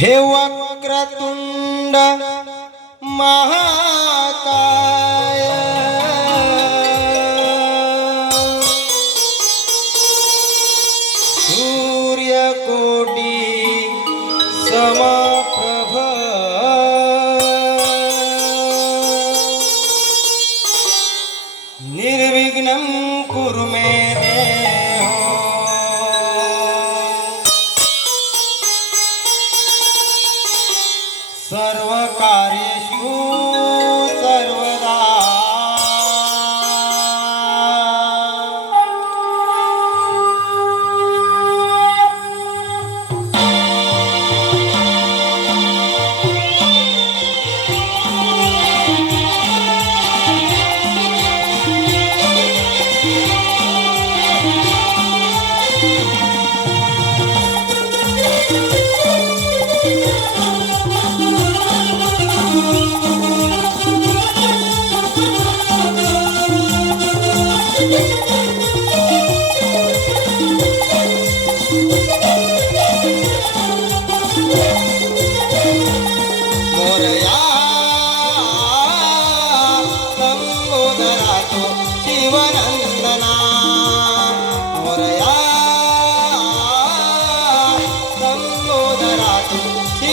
हे वक्रतुंड महाकाय. सूर्यकोटी समाप्रभ. निर्विघ्नं कुरु मे देव.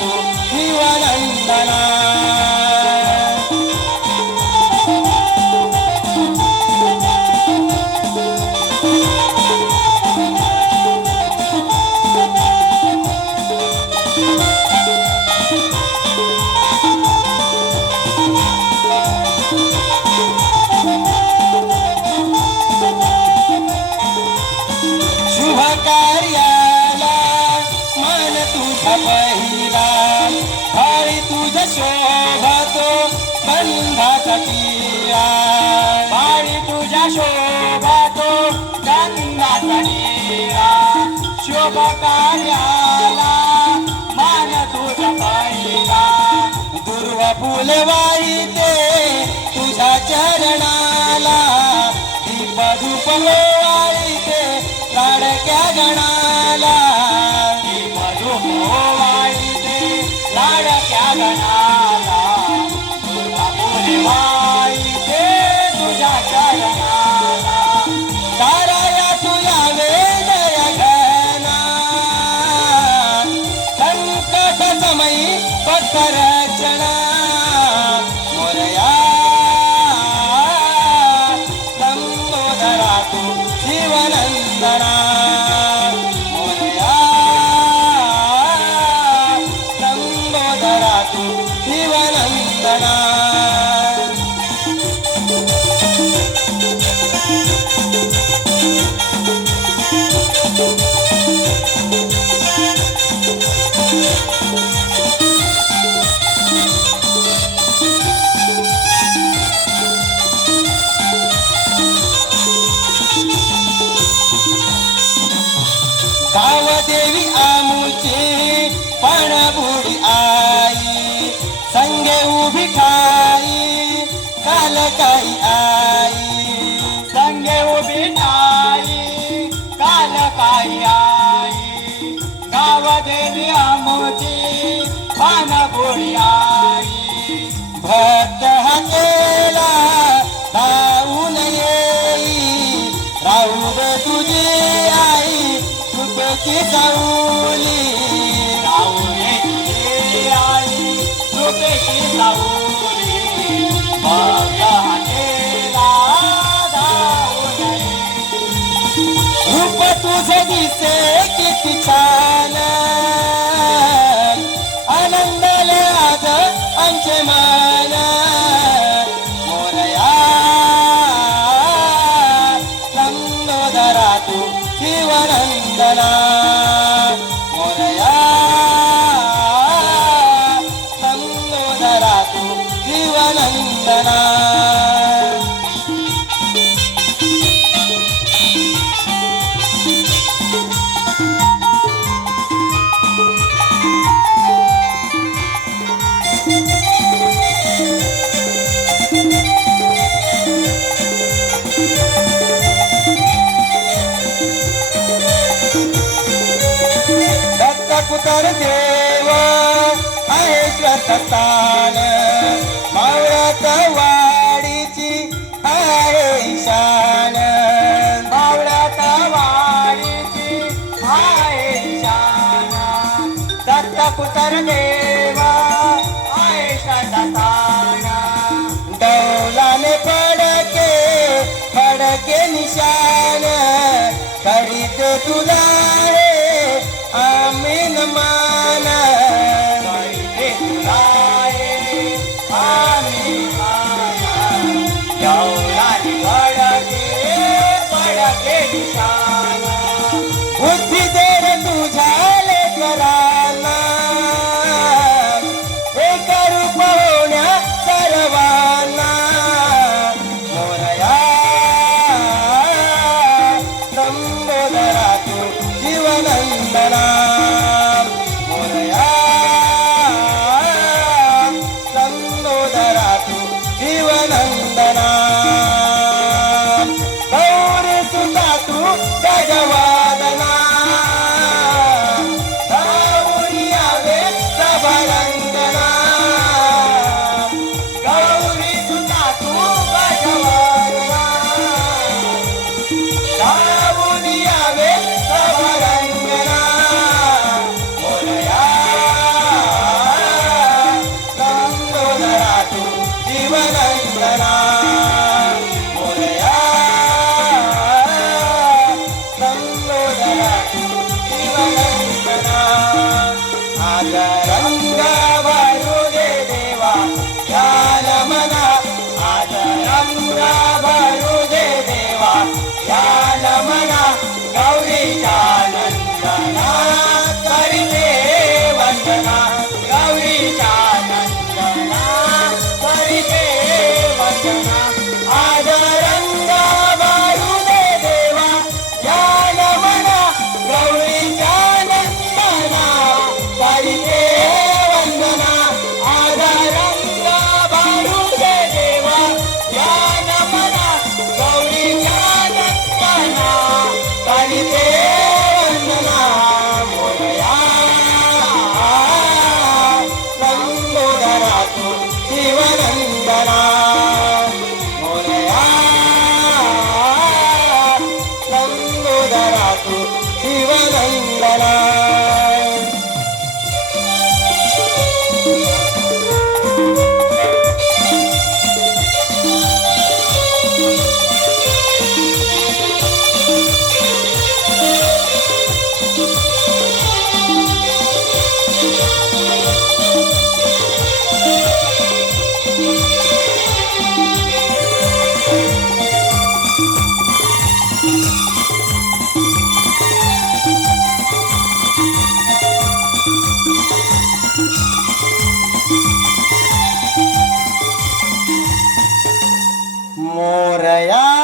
تضرني ولن تنام दुर्व फुलवा पथ चला. देवी आमुची पाणबुडी आई. संगे उभी ठाई काल काही आई. संगे उभी ठाई काल काही आई. गाव देवी आमुची पान आई. भक्त हातेला तुझे दिसे किती छान. आनंदाले आज आमचे मान. मोरया लंबोदरा तू जीवनंदना. मोरया लंबोदरा तू जीवनंदना. शंकर देव आहे श्वतस्थान मावळात वाडीची आहे ईशान. बावड्यात वाडीची आहे शाना दत्त पुतर देव आहे शतताना दौलाने पडके पडके निशान. करीत तुला बुद्धी देर रे तुझ्या लेकरांना Muraba. मोरया